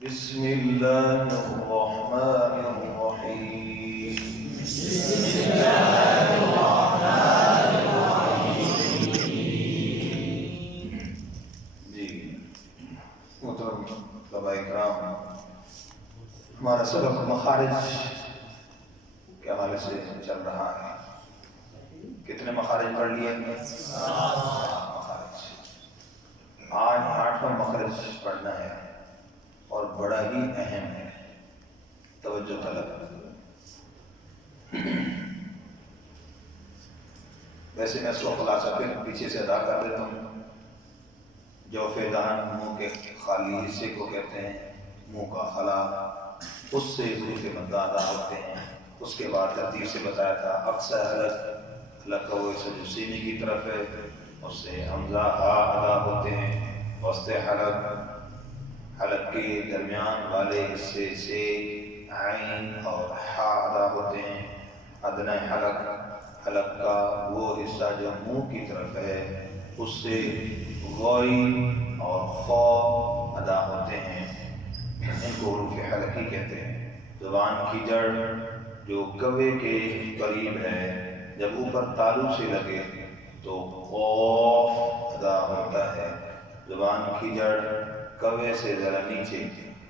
بسم اللہ الرحمن الرحیم. جی محترم طلباء کرام، ہمارا سبق مخارج کے حوالے سے چل رہا ہے. کتنے مخارج پڑھ لیے؟ مخارج. آج 8واں مخرج پڑھنا ہے اور بڑا ہی اہم ہے، توجہ طلب. ویسے میں اس کو خلاصہ پھر پیچھے سے ادا کر دیتا ہوں. جوف دہن منہ کے خالی حصے کو کہتے ہیں، منہ کا خلا، اس سے حروف مدہ ادا ہوتے ہیں. اس کے بعد ترتیب سے بتایا تھا اقصی حلق، حلق کا وہ حصہ جو سینے کی طرف ہے، اس سے حمزہ ہا ادا ہوتے ہیں. وسط حلق، حلق کے درمیان والے حصے سے عین اور ہا ادا ہوتے ہیں. ادنی حلق، حلق کا وہ حصہ جو منہ کی طرف ہے، اس سے غین اور خا ادا ہوتے ہیں. ان کو حروف حلقی کہتے ہیں. زبان کی جڑ جو کوے کے قریب ہے، جب اوپر تالو سے لگے تو قاف ادا ہوتا ہے. زبان کی جڑ کوے سے ذرا نیچے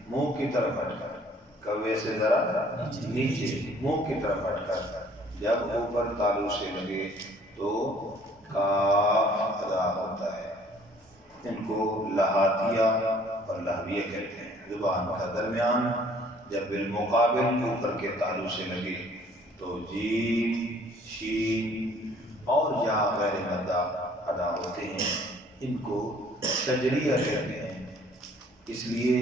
منہ کی طرف ہٹ کر، کوے سے ذرا نیچے منہ کی طرف ہٹ کر جب اوپر تالو سے لگے تو کاف ادا ہوتا ہے. ان کو لہاتیہ اور لہویہ کہتے ہیں. زبان کا درمیان جب بالمقابل اوپر کے تالو سے لگے تو جیم، شین اور یا غیر مدہ ادا ہوتے ہیں. ان کو شجریہ کہتے ہیں، اس لیے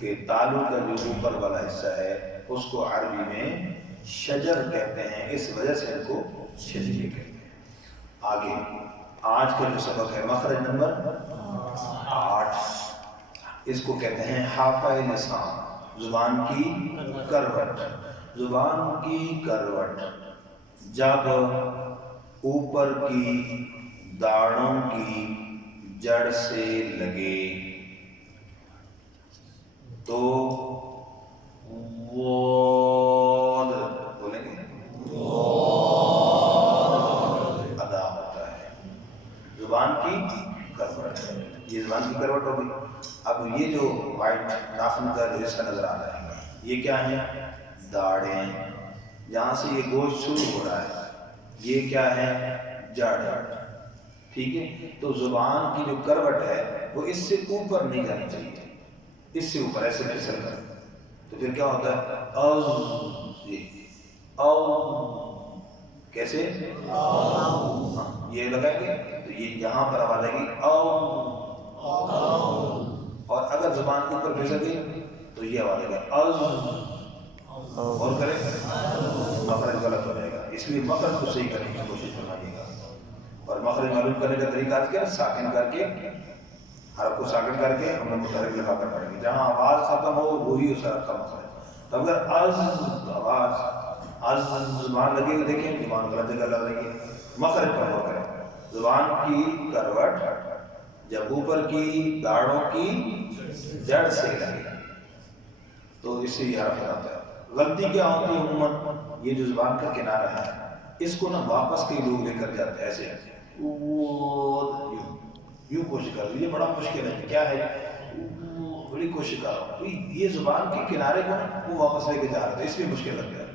کہ تالو کا جو اوپر والا حصہ ہے اس کو عربی میں شجر کہتے ہیں، اس وجہ سے ان کو شجریہ کہتے ہیں. آگے آج کا جو سبق ہے مخرج نمبر 8، اس کو کہتے ہیں حافہ لسان، زبان کی کروٹ. زبان کی کروٹ جب اوپر کی داڑھوں کی جڑ سے لگے تو واد بولیں گے ادا ہوتا ہے. زبان کی کروٹ، یہ زبان کی کروٹ ہوگی. اب یہ جو وائٹ ناخن کا جو حصہ نظر آ رہا ہے، یہ کیا ہے؟ داڑھیں. جہاں سے یہ گوشت شروع ہو رہا ہے یہ کیا ہے؟ جڑ. ٹھیک ہے. تو زبان کی جو کروٹ ہے وہ اس سے اوپر نہیں جانی چاہیے، اس سے اوپر ایسے پھسل کر. تو پھر کیا ہوتا ہے؟ از، یہ او کیسے؟ یہ لگائیں گے تو یہ یہاں پر آواز آئے گی او. اور اگر زبان کے اوپر پھسل گئی تو یہ آواز آئے گا از. اور کریں مخرج غلط ہو جائے گا. اس لیے مخرج کو صحیح کرنے کی کوشش فرمائیے گا. اور مخرج معلوم کرنے کا طریقہ کیا؟ ساکن کر کے، حرف کو ساکن کر کے ہم نے متحرک لگا کر پڑھیں گے. جہاں آواز ختم ہو وہی اس حرف کا مخرج. تو اگر از آواز از زبان لگے گی، دیکھیں زبان غلط جگہ لگ رہی ہے. مخرج پر غور کریں. زبان کی کروٹ جب اوپر کی داڑھوں کی جڑ سے لگے تو اس سے یہ حرف آتا ہے. غلطی کیا ہوتی ہے عموماً؟ یہ جو زبان کا کنارہ ہے اس کو نا واپس کئی لوگ لے کر جاتے ہیں ایسے یوں کوشش کر. یہ بڑا مشکل ہے. کیا ہے؟ بڑی کوشش کر رہا ہوں. یہ زبان کے کنارے کو وہ واپس لے کے جا رہا ہے، اس لیے مشکل لگ رہا ہے.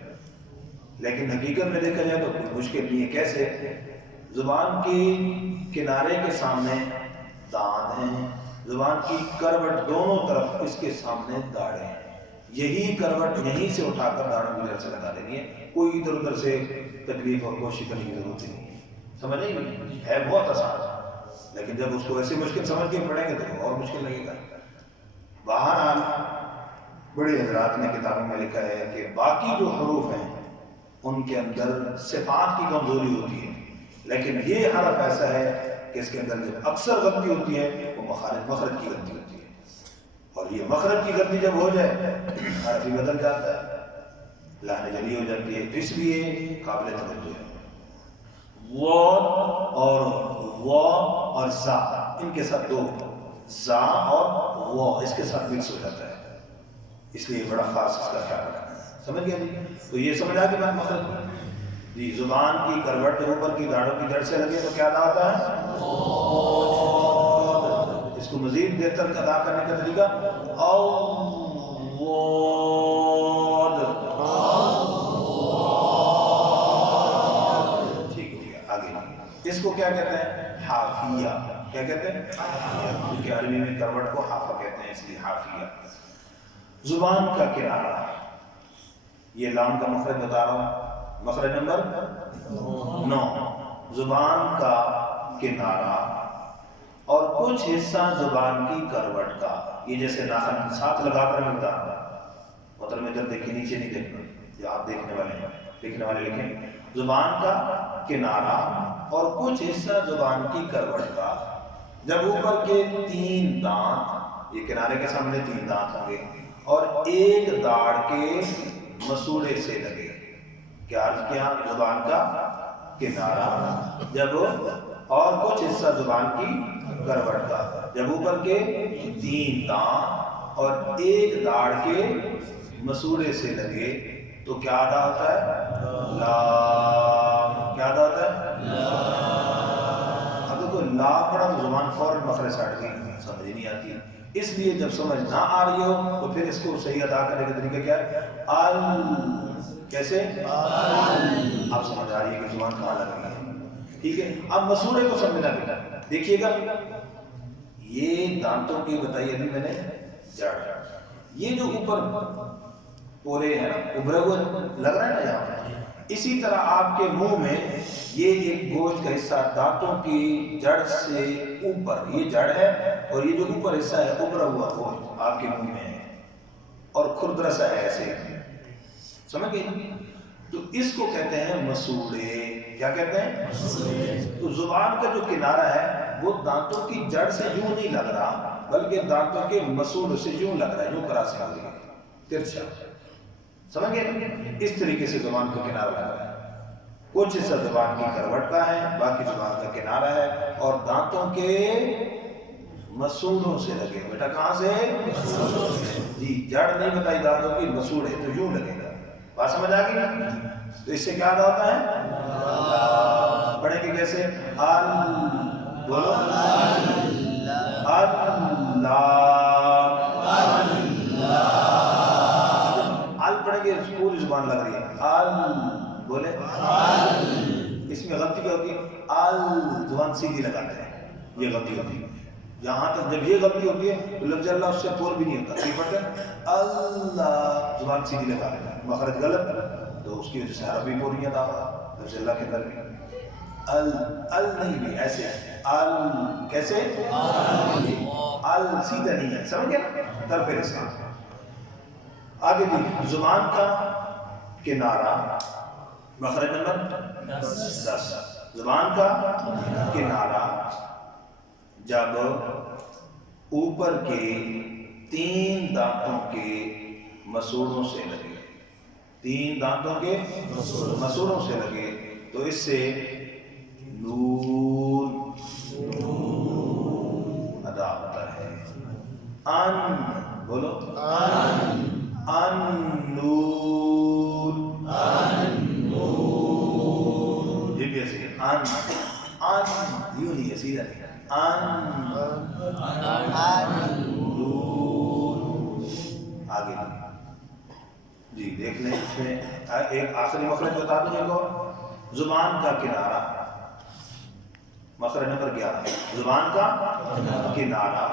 لیکن حقیقت میں دیکھا جائے تو کوئی مشکل نہیں ہے. کیسے؟ زبان کے کنارے کے سامنے دانت ہیں، زبان کی کروٹ دونوں طرف اس کے سامنے داڑھیں ہیں. یہی کروٹ یہیں سے اٹھا کر داڑھوں کی جڑ سے لگا دینی ہے. کوئی ادھر ادھر سے تکلیف اور کوشش کرنے کی ضرورت نہیں ہے. سمجھ نہیں ہے؟ بہت آسان، لیکن جب اس کو ایسی مشکل سمجھ کے پڑھیں گے تو اور مشکل لگے گا. بہرحال بڑے حضرات نے کتابوں میں لکھا ہے کہ باقی جو حروف ہیں ان کے اندر صفات کی کمزوری ہوتی ہے، لیکن یہ حرف ایسا ہے کہ اس کے اندر جب اکثر غلطی ہوتی ہے وہ مخرج کی غلطی ہوتی ہے. اور یہ مخرج کی غلطی جب ہو جائے حرف ہی بدل جاتا ہے، لہنے جلی ہو جاتی ہے. تو اس لیے قابل توجہ ہے. اور زا، ان کے ساتھ دو زا اور وہ اس کے ساتھ مکس ہو جاتا ہے. اس لیے بڑا خاص اس کا خیال رکھنا ہے. سمجھ گیا جی؟ تو یہ سمجھ آ گئی بات مقصد جی. زبان کی کروٹ جو اوپر کی داڑھوں کی جڑ سے لگے تو کیا ادا ہوتا ہے؟ اس کو مزید بہتر ادا کرنے کا طریقہ ٹھیک ہو گیا. آگے اس کو کیا کہتے ہیں؟ حافیہ. کیا کہتے ہیں؟ کیونکہ عربی میں کروٹ کو حافہ کہتے ہیں اس لیے حافیہ. زبان کا کنارہ، یہ لام کا مخرج بتا رہا ہوں، مخرج نمبر 9. زبان کا کنارہ اور کچھ حصہ زبان کی کروٹ کا. یہ جیسے ناخن ساتھ لگا کر میں بتا رہا ہوں، مطلب ادھر دیکھیں نیچے نہیں دیکھنا، جو آپ دیکھنے والے ہیں دیکھنے والے لکھیں زبان کا کنارہ اور کچھ حصہ زبان کی کروٹ کا جب اوپر کے 3 دانت، یہ کنارے کے سامنے 3 دانت ہوں گے اور ایک داڑھ کے مسوڑے سے لگے. کیا عرض کیا؟ زبان کا کنارہ جب اور کچھ حصہ زبان کی کروٹ کا جب اوپر کے 3 دانت اور ایک داڑھ کے مسوڑے سے لگے تو کیا ادا ہوتا ہے؟ لام. کیا ادا ہوتا ہے؟ اب دیکھو لا پڑا تو زبان فوراً مخرج سے ہٹ گئی، سمجھ نہیں آتی. اس لیے جب سمجھ نہ آ رہی ہو تو پھر اس کو صحیح ادا کرنے کا طریقہ کیا ہے؟ کیسے؟ آپ سمجھ آ رہی ہے کہ زبان کہاں لگ رہی ہے. ٹھیک ہے. اب مسوڑے کو سمجھنا بھی دیکھیے گا، یہ دانتوں کی بتائی ابھی میں نے جڑ، یہ جو اوپر پورے ہیں نا ابھرے ہوئے لگ رہا ہے نا یہاں پر، اسی طرح آپ کے منہ میں یہ ایک گوشت کا حصہ دانتوں کی جڑ سے اوپر، یہ جڑ ہے اور یہ جو اوپر حصہ ہے ابھرا ہوا گوشت آپ کے منہ میں ہے اور کھردرا سا ہے ایسے. سمجھ گئے؟ تو اس کو کہتے ہیں مسوڑے. کیا کہتے ہیں؟ مسوڑے. تو زبان کا جو کنارہ ہے وہ دانتوں کی جڑ سے یوں نہیں لگ رہا بلکہ دانتوں کے مسوڑ سے یوں لگ رہا ہے، یوں کرا سے آگے ترچھا. سمجھ گئے؟ اس طریقے سے زبان کا کنارہ لگ رہا ہے. کچھ حصہ زبان کی کروٹ کا ہے، باقی زبان کا کنارہ ہے اور دانتوں کے مسوڑوں سے لگے. بیٹا کہاں سے؟ مسوڑوں سے. جی جڑ نہیں بتائی، دانتوں کی مسوڑے تو یوں لگے گا. بات سمجھ آ گئی نا؟ تو اس سے کیا ادا ہوتا ہے؟ پڑھیں گے کیسے؟ بولو ال پڑھیں گے پوری زبان لگ رہی ہے. بولے اس میں غلطی کیا ہوتی ہے؟ زبان سیدھی لگاتے ہیں، یہ غلطی ہوتی ہے. یہاں تک جب یہ غلطی ہوتی ہے تو لفظ اللہ اس سے پور بھی نہیں ہوتا. پڑھتے اللہ زبان سیدھی لگا رہے ہیں، مخرج غلط تو اس کی وجہ سے عربی پور نہیں ادا ہوا. لفظ اللہ کے اندر بھی ال نہیں بھی ایسے کیسے؟ ال سیدھا نہیں ہے. سمجھ گیا؟ طرف لسان. آگے دی زبان کا کنارہ، مخرج نمبر 10. زبان کا کنارہ جب اوپر کے 3 دانتوں کے مسوڑوں سے لگے، 3 دانتوں کے مسوڑوں سے لگے تو اس سے نون ادا ہوتا ہے. ان بولو ان نور، یہ بھی ایسے ان یوں نہیں ہے، سیدھا نہیں. آگے جی دیکھ لیں. اس میں ایک آخری مخرج بتا دوں کو، زبان کا کنارہ، مخرج نمبر 11. زبان کا کنارہ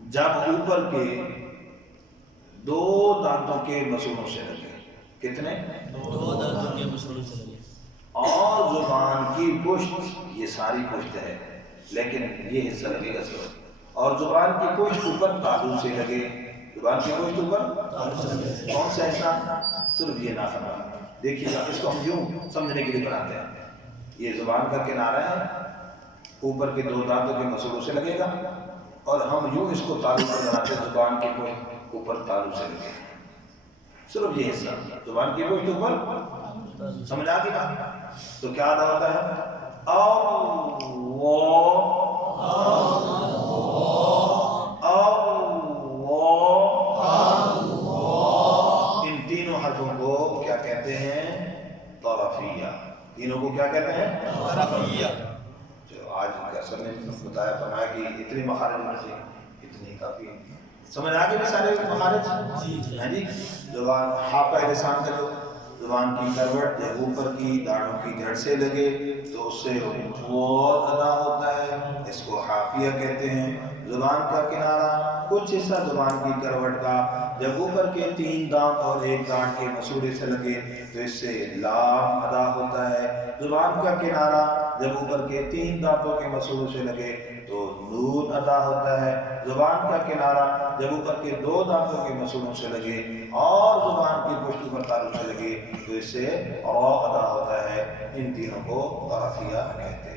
جب اوپر کے 2 دانتوں کے مسوڑوں سے لگے. کتنے؟ 2 دانتوں کے مسوڑوں سے لگے. اور زبان کی پشت، یہ ساری پشت ہے لیکن یہ حصہ لگے گا صرف. اور زبان کی پشت اوپر تالو سے لگے. زبان کی پشت اوپر کون سا حصہ؟ صرف یہ ناخن والا. دیکھیے گا اس کو ہم یوں سمجھنے کے لیے بناتے ہیں. یہ زبان کا کنارہ ہے، اوپر کے 2 دانتوں کے مسوڑوں سے لگے گا اور ہم یوں اس کو تالو پر بناتے ہیں. زبان کی پشت اوپر تالو سے لگے گا، صرف یہ حصہ زبان کی پشت اوپر. سمجھ آ گئی بات؟ تو کیا ادا ہوتا ہے؟ طرفیہ، تینوں کو کیا کہتے ہیں؟ طرفیہ۔ جو آج کا سب نے بتایا فرمایا کہ اتنے مخارج میں سے اتنے کافی سمجھ آ گئے نا سارے مخارج؟ جی۔ ہاں جی، زبان ہا پہ لسان کا جو زبان کی کروٹ جب اوپر کی داڑھوں کی جڑ سے لگے تو اس سے بہت ادا ہوتا ہے، اس کو حافیہ کہتے ہیں۔ زبان کا کنارہ کچھ حصہ زبان کی کروٹ کا جب اوپر کے 3 دانت اور 1 دانت کے مسورے سے لگے تو اس سے لام ادا ہوتا ہے۔ زبان کا کنارہ جب اوپر کے 3 دانتوں کے مسورے سے لگے تو نون ادا ہوتا ہے۔ زبان کا کنارہ جب اوپر کے 2 دانتوں کے مسوروں سے لگے اور زبان کی پشت پر تعلق سے لگے تو اس سے را ادا ہوتا ہے۔ ان تینوں کو طرفیہ کہتے ہیں۔